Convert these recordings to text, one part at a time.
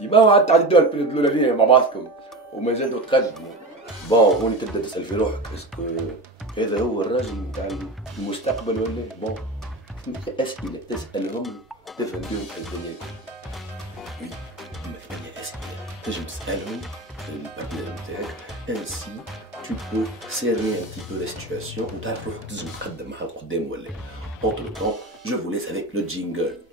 ديما قعدت عديتوها البريود الاولانيه مع بعضكم ومازال تقدموا. بون هوني تبدا تسال في روحك اسكو هذا هو الراجل نتاع المستقبل ولا؟ بون اسئله تسالهم تفهم بهم البنات. ثمانية اسئله تنجم تسالهم في البرنامج نتاعك انسي tu peux serrer un petit peu la situation وتعرف روحك تنجم تقدم معها لقدام ولا. Entre temps, je vous laisse avec le jingle.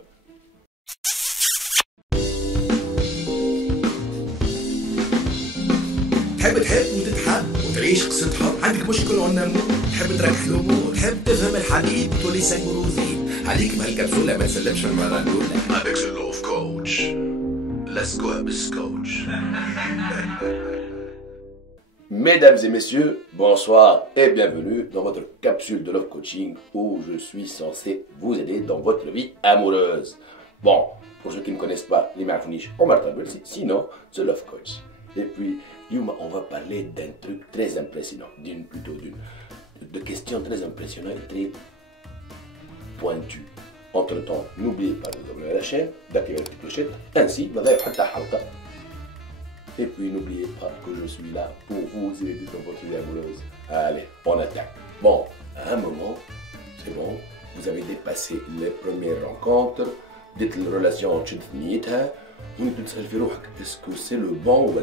تحب وتتحب وتعيش قصة حب، عندك مشكل ونمو، تحب تركح الأمور، تحب تفهم الحديث تولي سنجروزي، عليك بهالكبسولة ما تسلمش في المرة الأولى. Avec ce love coach. Let's go Abyss coach. Mesdames et messieurs, bonsoir et bienvenue dans votre capsule de Love Coaching où je suis censé vous aider dans votre vie amoureuse. Bon, pour ceux qui ne connaissent pas les marfoniches, on m'appelle sinon The Love Coach. Et puis, Yuma, on va parler d'un truc très impressionnant, de questions très impressionnantes et très pointues. Entre temps, n'oubliez pas de vous abonner à la chaîne, d'activer la petite clochette, ainsi, et puis n'oubliez pas que je suis là pour vous aider dans votre vie amoureuse. Allez, on attaque. Bon, à un moment, c'est bon, vous avez dépassé les premières rencontres, dites la relation entre نيتها وانتوا تسأل في روحك est-ce que c'est le bon ou pas.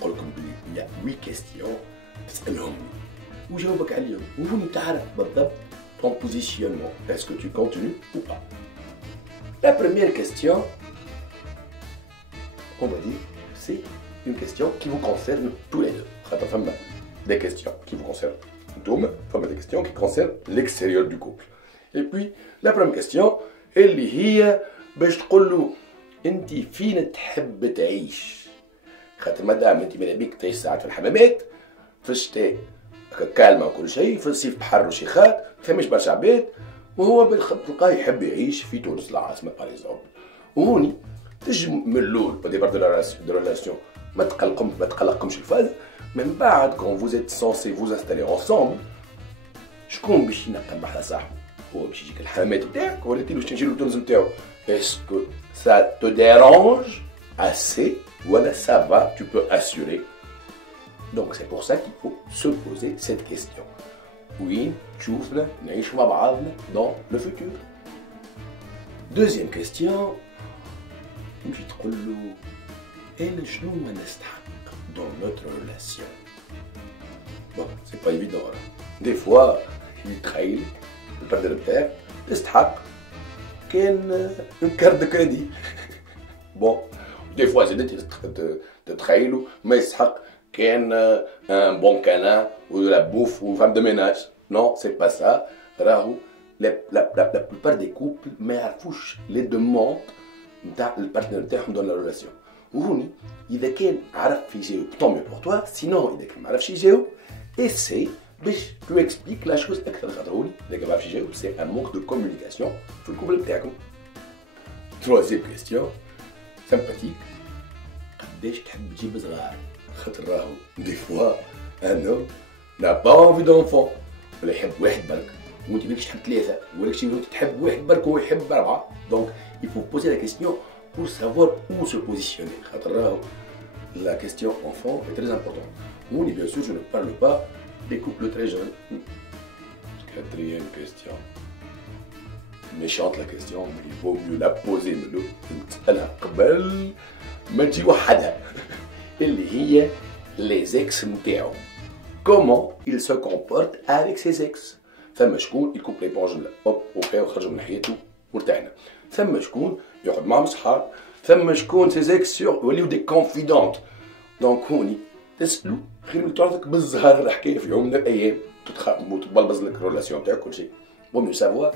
نقول لكم بلي il y a 8 questions تسألهم لي وجاوبك عليهم وهوني تعرف بالضبط ton positionnement. Est-ce que tu continues ou pas? La première question, on va dire, c'est une question qui vous concerne tous les deux. Des questions qui vous concernent. Des questions qui concernent l'extérieur du couple. Et puis, la première question, اللي هي باش تقول له انت فين تحب تعيش؟ خاطر مادام انت ماذا بيك تعيش ساعات في الحمامات في الشتاء كالمه وكل شيء، في الصيف بحر وشيخات ما فماش برشا عباد، وهو تلقاه يحب يعيش في تونس العاصمه باغ اكزومبل. وهوني تجم من الاول با ديبار دو ريلاسيون ما تقلقكمش الفاز، من بعد كون فوز ايت سونسي فوز انستالي انصومبل شكون باش ينقل بحال صاحبه؟ هو باش يجيك الحمامات نتاعك ولا انت باش تمشي للتونس نتاعو؟ اسكو سا تو ديرونج assez ولا ça va, tu peux assurer. Donc c'est pour ça qu'il faut se poser cette question. وين تشوفنا نعيش مع بعضنا dans le futur. Deuxième question, تمشي تقول له انا شنو ما نستحق dans notre relation. Bon, c'est pas évident là. Des fois يتخيل البردل نتاعك تستحق كان une carte de crédit. Bon, des fois زاد تتخيلوا ما يستحق كان un bon câlin ou de la bouffe ou femme de ménage. Non, c'est pas ça. راهو la plupart des couples ما يعرفوش les demandes نتاع البارتنر نتاعهم dans la relation. وهوني إذا كان عرف يجاوب tant mieux pour toi. Sinon إذا كان ما عرفش يجاوب essaie باش tu expliques la chose أكثر. خاطر هوني إذا كان ما عرفش يجاوب c'est un manque de communication في الكوبل نتاعكم. Troisième question sympathique. قداش تحب تجيب صغار؟ خاطر راهو دي فوا ان هوم n'a pas envie d'enfant ولا يحب واحد برك وانت ماكش تحب ثلاثه ولا شي وانت تحب واحد برك وهو يحب اربعه. Donc il faut poser la question pour savoir où se positionner. خاطر راهو la question enfant est très importante. Oui, bien sûr, je ne parle pas des couples très jeunes. Quatrième question. Méchante la question, mais il vaut mieux la poser منو تسألها قبل ما تجي وحدها اللي هي les ex نتاعو. Comment il se comporte avec ses ex. ثم شكون يكون ليبونج هوب وكا وخرجوا من حياته مرتاحنا. ثم شكون يقعد معهم صحاب. ثم شكون سي اكس يوليو دي كونفيدونت. دونك هوني تسألو خير من تعرفك بالزهر الحكايه في يوم من الايام تتخمم وتبلبز لك الريلاسيون تاعك كل شيء. Vaut mieux savoir.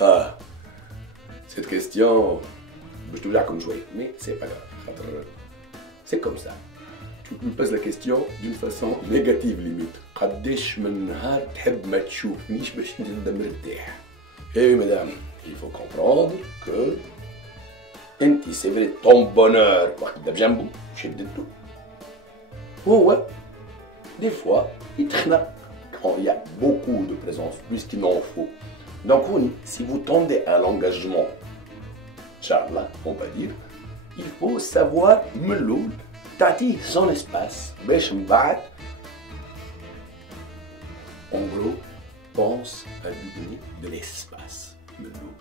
Ah, cette question, je te dire comme jouer, mais c'est pas grave. C'est comme ça. Tu me poses la question d'une façon négative limite. قداش من نهار تحب ما تشوفنيش باش نبدا مرتاح. Eh madame, il faut comprendre que انتي c'est vrai ton bonheur وقت تبدا بجنبو شدتو هو des fois يتخنق quand il y a beaucoup de présence plus qu'il n'en faut. Donc si vous tendez à l'engagement, Inch'Allah, on va dire, il faut savoir ملول تعطيه son espace باش من بعد en gros pense à lui donner de l'espace ملول.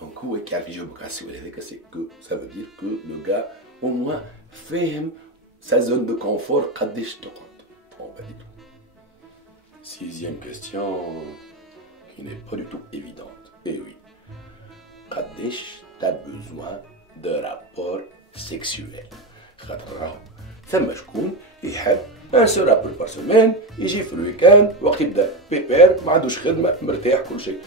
Donc هو كيعرف يجاوبك على السؤال هذاك سي كو ça veut dire que le gars au moins فاهم sa zone de confort قداش تقعد on va dire. Sixième question qui n'est pas du tout évidente. Eh oui. قداش t'as besoin de rapport sexuel. خاطر راهو ثم شكون يحب ان سو رابور بار سيمين يجي في الويكاند وقت يبدا بيبير ما عندوش خدمه مرتاح كل شيء.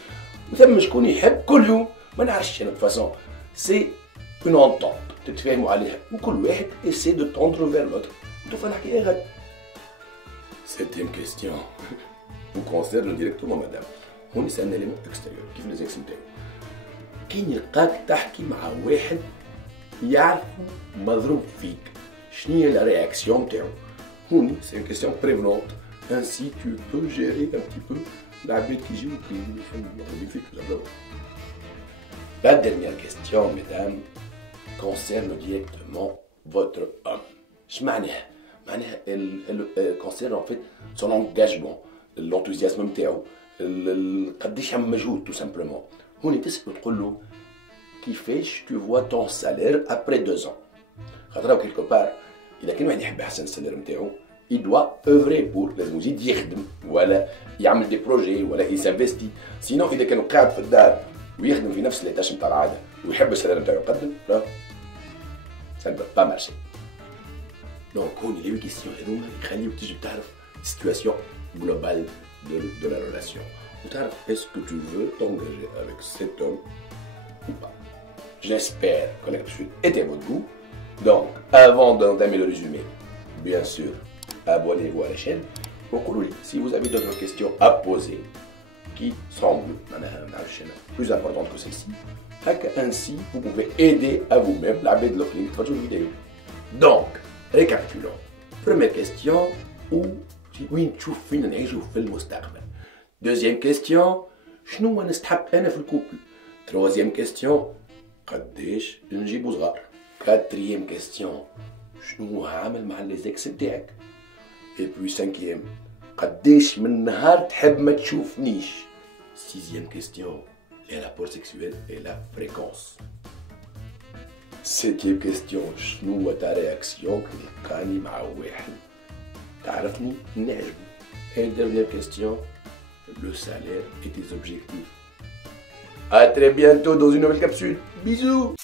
وثم شكون يحب كل يوم ما نعرفش انا فاسون سي اون اونتونت تتفاهموا عليها وكل واحد اسي دو توندر فير لوتر. نتوما نحكي ايه غد. Septième question vous concerne directement madame. هوني سألنا ليمون اكستيريور كيف لازاكس نتاعو. كي يلقاك تحكي مع واحد يعرف مضروب فيك شنو هي لا رياكسيون نتاعو. هوني سي اون كيستيون بريفونونت انسي تو بو جيري ان بتي بو العباد كي يجيو يفهموا فيك ولا. La dernière question, mesdames, concerne directement votre homme. Je elle concerne en fait son engagement, l'enthousiasme نتاعو, قداش يعمل مجهود tout simplement. هوني تسأل تقول له كيفاش tu vois ton salaire après 2 ans. خاطر quelque part إذا كان واحد يحب يحسن السالير نتاعو il doit œuvrer pour لازم يزيد يخدم ولا يعمل دي بروجي ولا يسانفيستي. سينو إذا كانوا قاعد في الدار ويخدم في نفس ليتاش نتاع العاده ويحب السالير نتاعو يقدم راه سا نبا با مارشي. دونك هوني لي كيستيون هذوما يخليوك تجي تعرف سيتواسيون جلوبال دو لا ريلاسيون وتعرف اسكو تو فو تونجاجي افيك سيت هوم ou pas. J'espère que la capsule était à votre goût. Donc, avant d'entamer le résumé, bien sûr, abonnez-vous à la chaîne. Si vous avez d'autres questions à poser, qui semblent plus importantes que celle-ci, ainsi vous pouvez aider à vous-même la de l'offline de votre vidéo. Donc, récapitulons. Première question, وين تشوف فينا نعيشوا في المستقبل. Deuxième question, شنو نستحق أنا في الكوبل. Troisième question, قداش نجيبو صغار. Quatrième question, شنو هعمل مع ليزيكس نتاعك. Et puis cinquième, قداش من نهار تحب ما تشوفنيش. Sixième question, les rapports sexuels et la fréquence. Septième question, شنو ta réaction كي تلقاني مع واحد تعرفني نعجبو. Et dernière question, le salaire et tes objectifs. À très bientôt dans une nouvelle capsule. Bisous.